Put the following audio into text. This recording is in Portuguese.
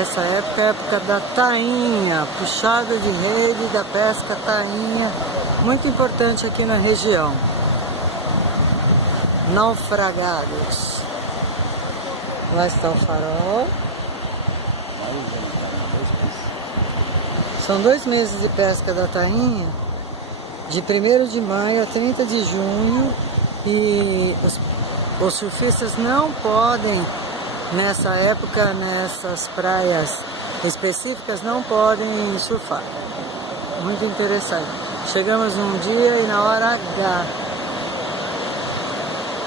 Essa época é a época da tainha, puxada de rede da pesca tainha, muito importante aqui na região. Naufragados. Lá está o farol. São 2 meses de pesca da tainha, de 1º de maio a 30 de junho, e os surfistas não podem, nessa época, nessas praias específicas, não podem surfar. Muito interessante. Chegamos um dia e na hora H